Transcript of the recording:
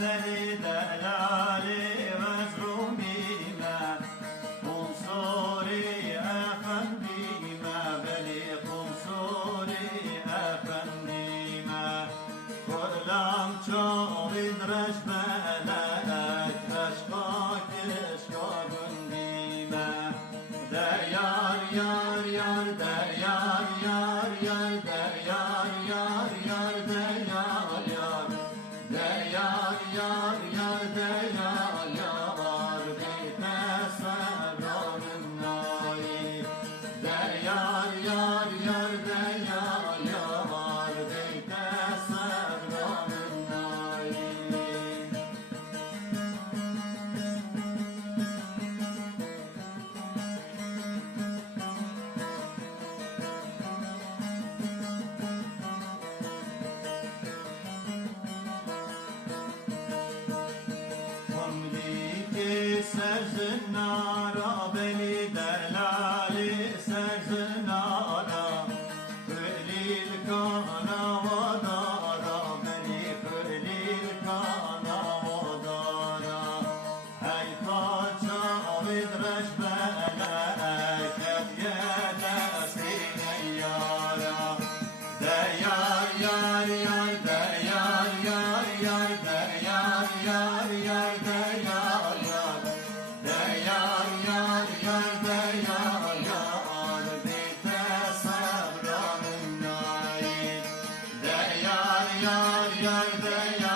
دل دلال مظلومی ما قنصوری افندی ما بلی قنصوری افندی ما کلام چاوید رش بلک رشقا کشکا گندی ما در یار یار یار در یار یار یار در یار یار یار در یار یار در یار یار یار در یار یار بیت سران نایی در یار یار یار در یار یار بیت سران نایی سرزنارا بلی دلالی سرزنارا فعلی الکانا و دارا بلی فعلی الکانا و دارا ای پاچاوید رش بلکت یدسین یارا در یار یار یار در یار یار یار در یار یار یار در یار یار در یار یار یار در یار یار بیت صبران نایی در یار یار یار در یار